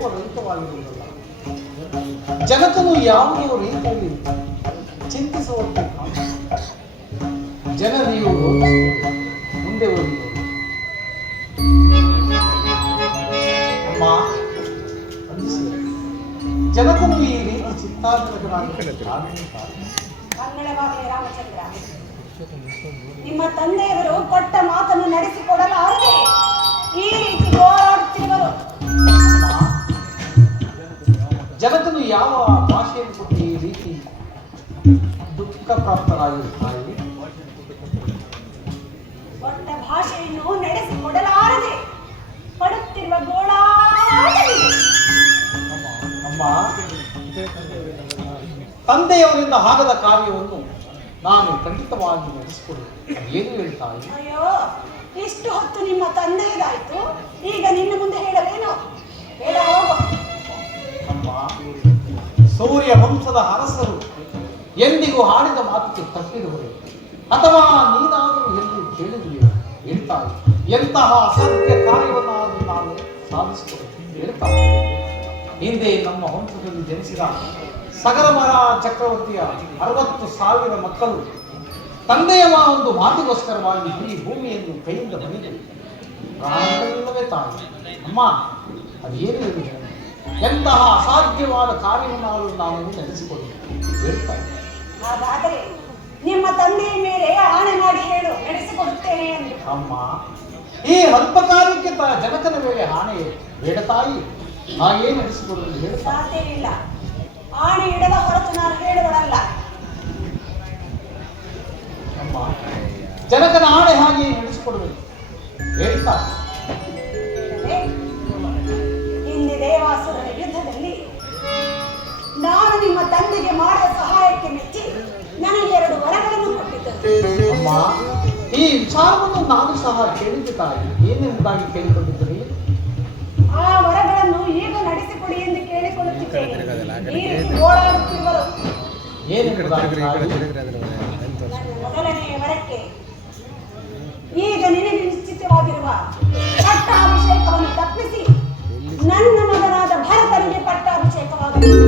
ಲೋಪರಹಿತವಾಗಿರುವುದಲ್ಲ. ಜನಕನು ಯಾವುದೋ ರೀತಿಯಲ್ಲಿ ಚಿಂತಿಸುವಂತೆ ಜನರಿಯು ಮುಂದೆ ಹೋಗಿ ಅಮ್ಮ ಜನಕನು ಈ ರೀತಿ ರಾಮಚಂದ್ರ, ನಿಮ್ಮ ತಂದೆಯವರು ಕೊಟ್ಟ ಮಾತನ್ನು ನಡೆಸಿಕೊಡಲಾರದೆ ಈ ರೀತಿ ಗೋಳಾಡುತ್ತಿರುವರು. ಜನಕನು ಯಾವ ಭಾಷೆಯನ್ನು ಕೊಟ್ಟು ಈ ರೀತಿ ದುಃಖ ಪ್ರಾಪ್ತರಾಗಿರುತ್ತಾರೆ? ಕೊಟ್ಟ ಭಾಷೆಯನ್ನು ನಡೆಸಿಕೊಡಲಾರದೆ ಪಡುತ್ತಿರುವ ಗೋಳಾಟ. ಅಮ್ಮ, ತಂದೆಯವರಿಂದ ಆಗದ ಕಾರ್ಯವನ್ನು ನಾನು ಖಂಡಿತವಾಗಿ ನಡೆಸಿಕೊಡುವೆ. ಏನು ಹೇಳ್ತಾರೆ? ಅಯ್ಯೋ, ಇಷ್ಟು ಹೊತ್ತು ನಿಮ್ಮ ತಂದೆಯದಾಯ್ತು, ಈಗ ನಿನ್ನ ಮುಂದೆ ಹೇಳಲೇನು? ಹೇಳ ಹೋಗು. ಅಮ್ಮ, ಸೂರ್ಯ ವಂಶದ ಅರಸರು ಎಂದಿಗೂ ಆಡಿದ ಮಾತಿಗೆ ತಪ್ಪಿರುವರು ಅಥವಾ ನೀನಾದರೂ ಎಂದು ಕೇಳಿದೆಯೋ ಹೇಳ್ತಾರೆ. ಎಂತಹ ಅಸಾಧ್ಯ ಕಾರ್ಯವನ್ನಾದರೂ ನಾನು ಸಾಧಿಸಿಕೊಡುತ್ತೇನೆ ಹೇಳ್ತಾರೆ. ಹಿಂದೆ ನಮ್ಮ ವಂಶದಲ್ಲಿ ಜನಿಸಿದ ಸಗರಮರ ಚಕ್ರವರ್ತಿಯ 60,000 ಮಕ್ಕಳು ತಂದೆಯ ಒಂದು ಮಾತಿಗೋಸ್ಕರವಾಗಿ ಈ ಭೂಮಿಯನ್ನು ಕೈಯಿಂದ ಬನಿದು ಪ್ರಾಣವೇ ತಾಯಿ. ಅಮ್ಮ, ಅದೇನು ಹೇಳಿದೆ? ಎಂತಹ ಅಸಾಧ್ಯವಾದ ಕಾರ್ಯವನ್ನು ನಾನು ನಡೆಸಿಕೊಡುತ್ತೇನೆ ಹೇಳ್ತಾರೆ. ಹಾಗಾದರೆ ನಿಮ್ಮ ತಂದೆಯ ಮೇಲೆ ಆಣೆ ಮಾಡಿ ಹೇಳು, ನಡೆಸಿಕೊಡುತ್ತೇನೆ ಎಂದು. ಅಮ್ಮ, ಈ ಅಲ್ಪ ಕಾರ್ಯಕ್ಕೆ ಜನಕನ ಮೇಲೆ ಆಣೆ ಬೇಡ ತಾಯಿ, ಹಾಗೇ ನಡೆಸಿಕೊಡುವುದು ಹೇಳ ಸಾಧ್ಯವಿಲ್ಲ. ಆಣೆ ಇಡದ ಹೊರತು ನಾನು ಹೇಳುವಳಲ್ಲ. ಅಮ್ಮ, ಜನಕನ ಆಣೆ ಹಾಗೆ ನಡೆಸಿಕೊಡಬೇಕು ಹೇಳ್ತಾರೆ. ಹಿಂದೆ ದೇವಾಸುರರ ಯುದ್ಧದಲ್ಲಿ ನಾನು ನಿಮ್ಮ ತಂದೆಗೆ ಮಾಡಿದ ಸಹಾಯಕ್ಕೆ ಮೆಚ್ಚಿ ನನಗೆ 2 ವರಗಳನ್ನು ಕೊಟ್ಟಿದ್ದರು. ಅಮ್ಮ, ಈ ವಿಚಾರವನ್ನು ನಾನು ಸಹ ಕೇಳಿದ್ದೆ ತಾಯಿ. ಏನೆಂಬುದಾಗಿ ಕೇಳಿಕೊಂಡಿದ್ದರೆ? ಆ ವರಗಳನ್ನು ಈಗ ನಡೆಸಿಕೊಡಿ ಎಂದು ಕೇಳಿಕೊಳ್ಳುತ್ತಿದ್ದೇನೆ. ಈ ರೀತಿ ಓಡಾಡುತ್ತಿರುವರು. ಮೊದಲನೆಯ ವರಕ್ಕೆ ಈಗ ನಿನಗೆ ನಿಶ್ಚಿತವಾಗಿರುವ ಪಟ್ಟಾಭಿಷೇಕವನ್ನು ತಪ್ಪಿಸಿ ನನ್ನ ಮಗನಾದ ಭರತನಿಗೆ ಪಟ್ಟಾಭಿಷೇಕವಾಗಬೇಕು.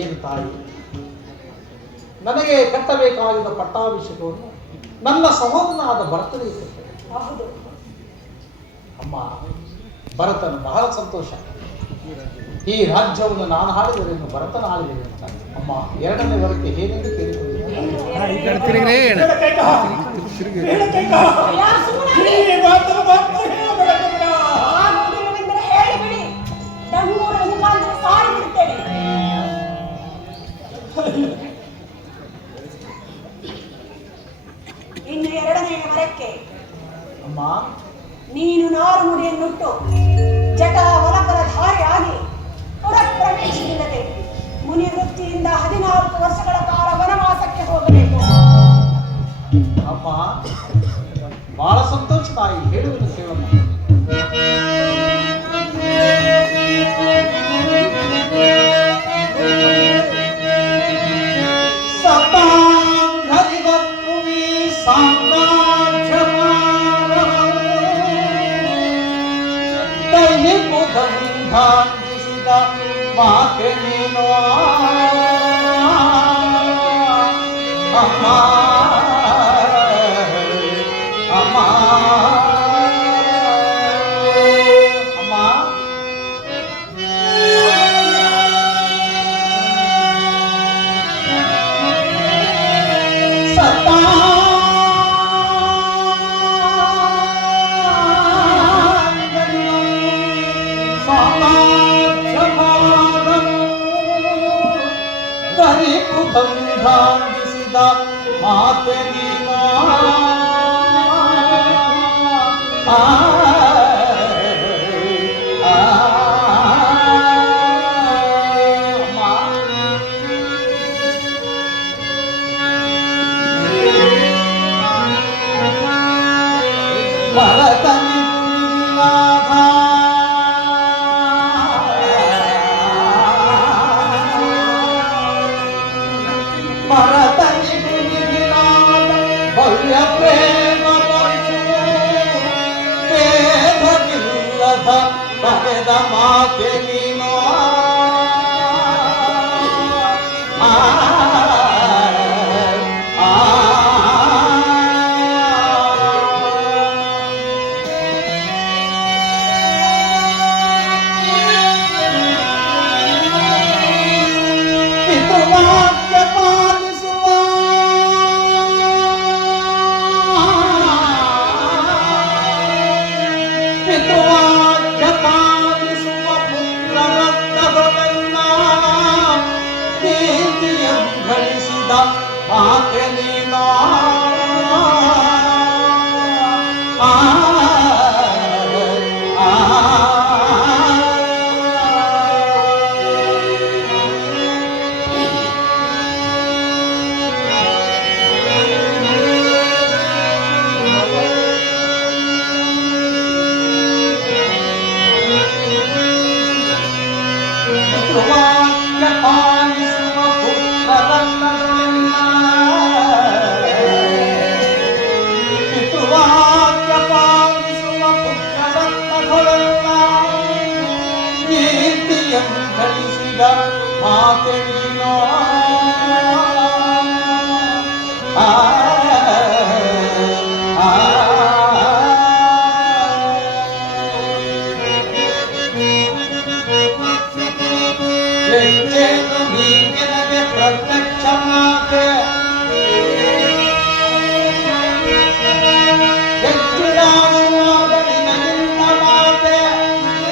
ಏನು ತಾಯಿ, ನನಗೆ ಕಟ್ಟಬೇಕಾಗಿದ್ದ ಪಟ್ಟಾಭಿಷೇಕವನ್ನು ನನ್ನ ಸಹೋದರನಾದ ಭರತನಿಗೆ ಕಟ್ಟಬೇಕು. ಹೌದು ಅಮ್ಮ, ಭರತನ ಬಹಳ ಸಂತೋಷ. ಈ ರಾಜ್ಯವನ್ನು ನಾನು ಆಳಿದರೇನು, ಭರತನ ಆಳಿದರೆ ಅಮ್ಮ. 2ನೇ ವರಕ್ಕೆ ಹೇಗೆಂದು ಕೇಳಿಕೊಂಡಿದ್ದೇನೆ. ಹೇಳಿಬಿಡಿ, ಡಂಗೂರ ಮುಖಾಂತರ ಸಾರಿ ಬಿಡುತ್ತೇನೆ. ಇನ್ನು 2ನೇ ವರಕ್ಕೆ ಅಮ್ಮ, ನೀನು ನಾರು ಮುಡಿಯನ್ನುಟ್ಟು ಜಟ ವಲಪರಧಾರಿಯಾಗಿ ಪುರಪ್ರವೇಶವಿಲ್ಲದೆ ಮುನಿವೃತ್ತಿಯಿಂದ 14 ವರ್ಷಗಳ ಕಾಲ ವನವಾಸಕ್ಕೆ ಹೋಗಬೇಕು. ಅಮ್ಮ, ಬಹಳ ಸಂತೋಷ ತಾಯಿ, ಹೇಳುವುದು ಕೇಳಮ್ಮ. ಮಾತೆ ನೀನು ಅಮ್ಮ, ಅಮ್ಮ, ಅಮ್ಮ. ಸತಾ ಬಂಧಾಂಗಿಸಿದ ಮಾತೆ ನೀನು ಭರತನಿ ಭವ್ಯ ಪ್ರೇಮ ಮಾತೆ ನೀನು ಆ, ಆ, ಪಿತೃವಾಕ್ಯ ಪಾಲಿಸುವ ಪಿತೃವಾಕ್ಯ ಪಾಲಿಸುವ ಪುತ್ರರತ್ನಗಳೆಲ್ಲ ಕೀರ್ತಿಯನ್ನು ಗಳಿಸಿದ ಮಾತೆ ನೀನು ಆ, ಆ, ಪಿತೃವಾಕ್ಯ ಪಾಲಿಸುವ ಪುತ್ರರತ್ನಗಳೆಲ್ಲ ಪಿತೃವಾಕ್ಯ ಪಾಲಿಸುವ ಪುತ್ರರತ್ನಗಳೆಲ್ಲ ಕೀರ್ತಿಯನ್ನು ಗಳಿಸಿದ ಮಾತೆ ನೀನು ಆ, ಆ, ಹೆಚ್ಚೇನು ನೀನೆನಗೆ ಪ್ರತ್ಯಕ್ಷ ಮಾತೆ ಹೆಚ್ಚಿನಾಗುವಾಗ ನಿನಗಿಂತ ಮಾತೆ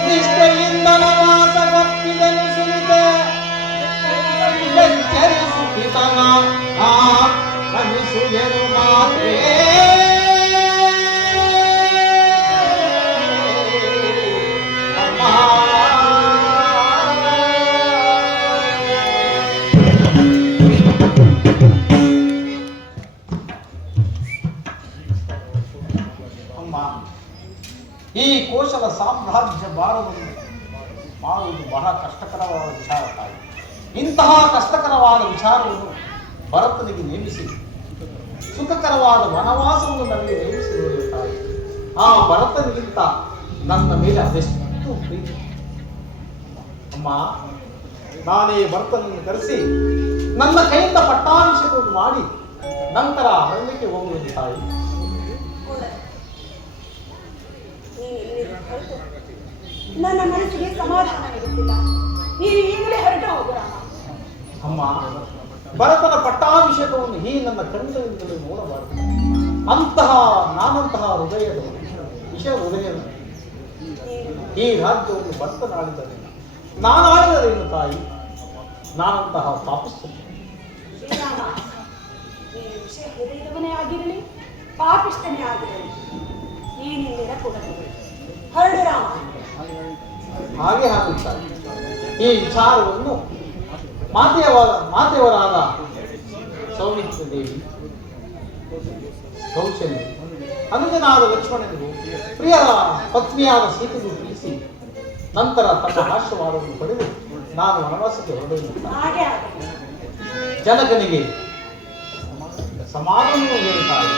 ನಿಷ್ಠೆಯಿಂದ ನವಾಸ ಕಪ್ಪಿದನು ಸುಲಿದೆ ಎಚ್ಚರಿಸುತ್ತಿತನ ಆ ಅನಿಸುವೆನು ಮಾತೆ ಅಮ್ಮ, ಈ ಕೋಶಲ ಸಾಮ್ರಾಜ್ಯ ಭಾರವನ್ನು ಮಾಡುವುದು ಬಹಳ ಕಷ್ಟಕರವಾದ ವಿಚಾರ ತಾಯಿ. ಇಂತಹ ಕಷ್ಟಕರವಾದ ವಿಚಾರವನ್ನು ಭರತನಿಗೆ ನೇಮಿಸಿ ಸುಖಕರವಾದ ವನವಾಸವನ್ನು ನನಗೆ ನೇಮಿಸಿರುವುದು ತಾಯಿ. ಆ ಭರತನಿಗಿಂತ ನನ್ನ ಮೇಲೆ ಅದೆಷ್ಟು ಪ್ರೀತಿ. ಅಮ್ಮ, ನಾನೇ ಭರತನನ್ನು ಕರೆಸಿ ನನ್ನ ಕೈಯಿಂದ ಪಟ್ಟಾಭಿಷೇಕವನ್ನು ಮಾಡಿ ನಂತರ ಅರಣ್ಯಕ್ಕೆ ಹೋಗುವುದು ತಾಯಿ. ನನ್ನ ಮನಸ್ಸಿಗೆ ಸಮಾಧಾನವಿರುತ್ತಿಲ್ಲ. ನೀನು ಈಗಲೇ ಹೊರಟು ಹೋಗು ರಾಮ. ಅಮ್ಮ, ಭರತನ ಪಟ್ಟಾಭಿಷೇಕವನ್ನು ಈ ನನ್ನ ಕಣ್ಣುಗಳಿಂದಲೂ ನೋಡಬಾರದು. ಅಂತಹ ನಾನಂತಹ ಹೃದಯದ ವಿಷ ಹೃದಯದ ಈ ರಾಜ್ಯವನ್ನು ಭರತನಾಡಿದರೆ ನಾನಾಡಿದರೇನು ತಾಯಿ? ನಾನಂತಹ ಪಾಪಿಸ್ತ ಶ್ರೀರಾಮ, ನೀನು ವಿಷಯ ಹೃದಯದವನೇ ಆಗಿರಲಿ, ಪಾಪಿಷ್ಟನೇ ಆಗಿರಲಿ, ನೀನಿಲ್ಲಿರ ಕೂಡದು. ಹೊರಡು ರಾಮ. ಹಾಗೆ ಹಾಕುತ್ತಾರೆ. ಈ ವಿಚಾರವನ್ನು ಮಾತೆಯವರಾದ ಸೌಮಿತ್ರ ದೇವಿ, ಕೌಶಲ್ಯ, ಅನುಜನಾದ ಲಕ್ಷ್ಮಣನಿಗೂ ಪ್ರಿಯ ಪತ್ನಿಯಾದ ಸೀತೆಗೂ ತಿಳಿಸಿ ನಂತರ ತಮ್ಮ ಆಶೀರ್ವಾದವನ್ನು ಪಡೆದು ನಾನು ವನವಾಸಕ್ಕೆ ಹೊರಡುತ್ತೇನೆ. ಹಾಗೆ ಆಗಲಿ. ಜನಕನಿಗೆ ಸಮಾಧಾನವನ್ನು ಹೇಳುತ್ತಾರೆ.